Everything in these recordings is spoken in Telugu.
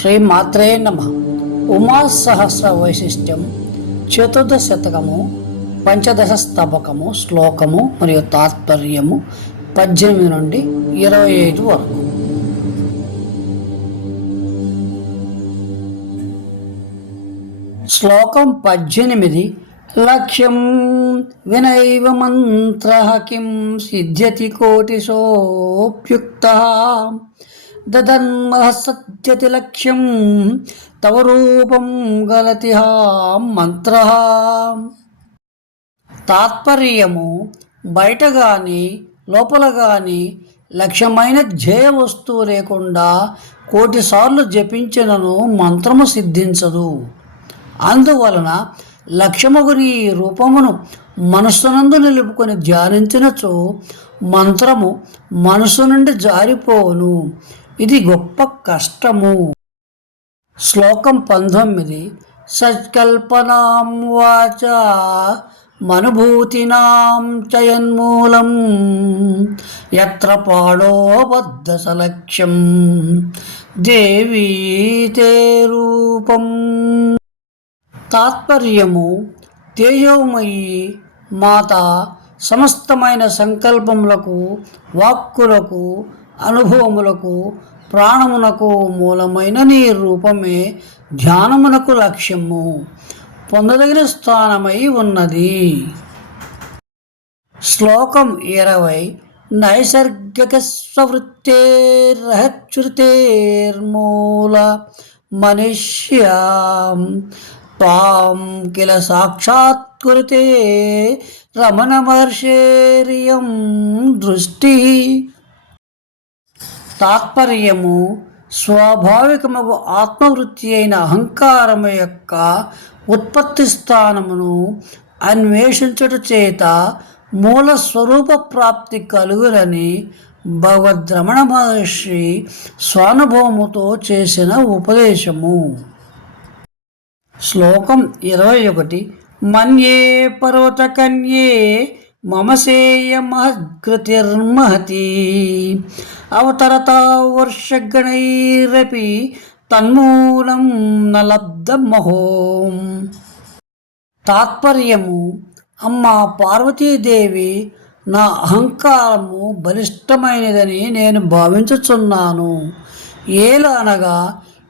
శ్రీమాత్రే నమ. ఉమాసహస్ర వైశిష్ట్యం చతుర్దశ శతకము పంచదశ స్తబకము శ్లోకము మరియు తాత్పర్యము పద్దెనిమిది నుండి ఇరవై ఐదు వరకు. శ్లోకం పద్దెనిమిది లక్ష్యం వినైవ మంత్ర కిం సిద్ధ్యతి కోటిశోప్యుక్త. దదన్మహ సత్యతి లక్ష్యం తవ రూపం గలతిహా మంత్ర తాత్పర్యము బయట గాని లోపల గాని లక్ష్యమైన ధ్యేయ వస్తువు లేకుండా కోటిసార్లు జపించినను మంత్రము సిద్ధించదు. అందువలన లక్ష్యముగుని రూపమును మనస్సునందు నిలుపుకొని ధ్యానించినచో మంత్రము మనసు నుండి జారిపోవును. ఇది గొప్ప కష్టము. శ్లోకం పంతొమ్మిది. సత్కల్పనాం వాచ మనుభూతినాం చయన్మూలం. ఎత్ర పాడోబద్ధ సలక్ష్యం దేవీ తే రూపం. తాత్పర్యము తేజోమయీ మాత సమస్తమైన సంకల్పములకు వాక్కులకు అనుభవములకు ప్రాణమునకు మూలమైన నీ రూపమే ధ్యానమునకు లక్ష్యము. పొందదగిన స్థానమై ఉన్నది. శ్లోకం ఇరవై. నైసర్గిక స్వృత్తేర్హచ్యుతేర్మూల మనిష్యాం పాం కిల సాక్షాత్కృతే రమణ మహర్షేరియం దృష్టి తాత్పర్యము స్వాభావికము ఆత్మవృత్తి అయిన అహంకారము యొక్క ఉత్పత్తి స్థానమును అన్వేషించుట చేత మూల స్వరూప ప్రాప్తి కలుగురని భగవద్రమణ మహర్షి స్వానుభవముతో చేసిన ఉపదేశము. శ్లోకం ఇరవై ఒకటి మన్యే పర్వతకన్యే మమసేయ మహద్గతిర్మహతి అవతరతా వర్షగణైరపి తన్మూలం నలబ్ధమహోం తాత్పర్యము అమ్మ పార్వతీదేవి నా అహంకారము బలిష్టమైనదని నేను భావించుచున్నాను. ఏలా అనగా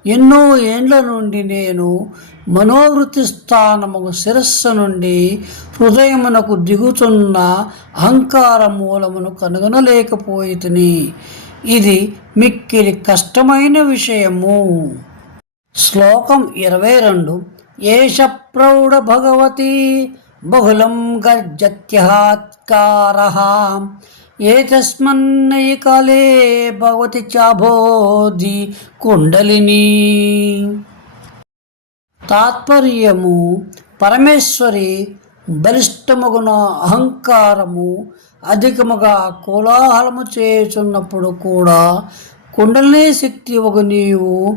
ఎన్నో ఏండ్ల నుండి నేను మనోవృత్తి స్థానము శిరస్సు నుండి హృదయమునకు దిగుతున్న అహంకార మూలమును కనుగొనలేకపోయితిని. ఇది మిక్కిలి కష్టమైన విషయము. శ్లోకం ఇరవై రెండు. ఏష ప్రౌఢ భగవతి బహుళం గర్జత్యహాత్కార ఏతస్మన్నయి కాలే భగవతి చాబోధి కుండలిని. తాత్పర్యము పరమేశ్వరి బలిష్టమగున అహంకారము అధికముగా కోలాహలము చేస్తున్నప్పుడు కూడా కుండలిని శక్తి ఒక నీవు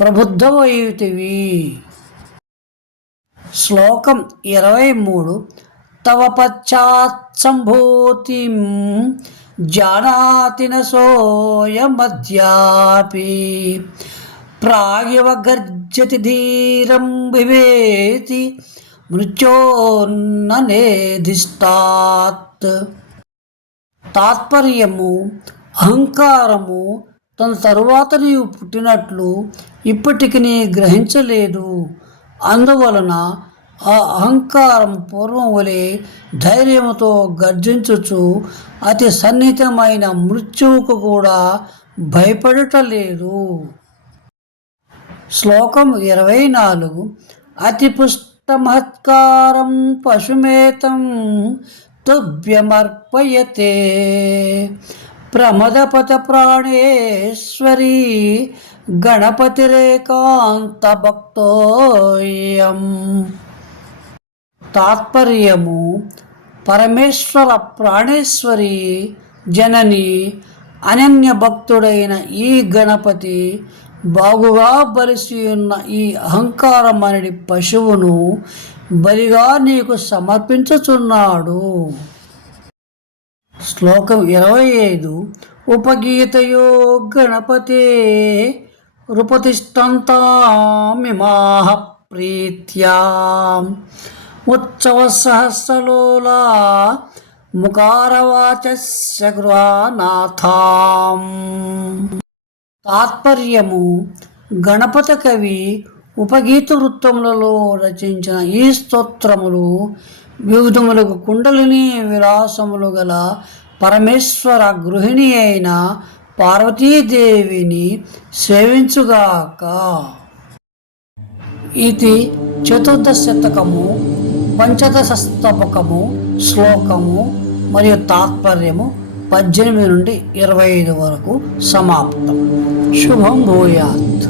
ప్రబుద్ధమైతివి శ్లోకం ఇరవై మూడు తవ పశ్చాత్ సంభూతిం జానాతి సోయమధ్యాపి ప్రాగివ గర్జతి ధీరం వివేతి మృత్యోన్ననేధిష్టాత్ తాత్పర్యము అహంకారము తన తరువాత నీవు పుట్టినట్లు ఇప్పటికి నీ గ్రహించలేదు. అందువలన ఆ అహంకారం పూర్వం వలె ధైర్యంతో గర్జించుచు అతి సన్నిహితమైన మృత్యువుకు కూడా భయపడటలేదు. శ్లోకం ఇరవై నాలుగు. అతి పుష్టమహత్కారం పశుమేతం తుభ్యమర్పయతే. ప్రమదపత ప్రాణేశ్వరి గణపతిరేకాంత భక్తోయం తాత్పర్యము పరమేశ్వర ప్రాణేశ్వరి జనని అనన్య భక్తుడైన ఈ గణపతి బాగుగా బలిసి ఉన్న ఈ అహంకారమనడి పశువును బలిగా నీకు సమర్పించుచున్నాడు. శ్లోకం ఇరవై ఐదు. ఉపగీతయో గణపతే రుపతిష్టంతామిమాహ ప్రీత్యా. ఉత్సవ సహస్రలోలా ముకారవాచస్య గృహానాథాం. తాత్పర్యము గణపతి కవి ఉపగీత వృత్తములలో రచించిన ఈ స్తోత్రములు వివిధములకు కుండలిని విలాసములు గల పరమేశ్వర గృహిణి అయిన పార్వతీదేవిని సేవించుగాక. ఇది చతుర్దశతకము పంచదశస్తపకము శ్లోకము మరియు తాత్పర్యము పద్దెనిమిది నుండి ఇరవై ఐదు వరకు సమాప్తం. శుభం భూయాత్.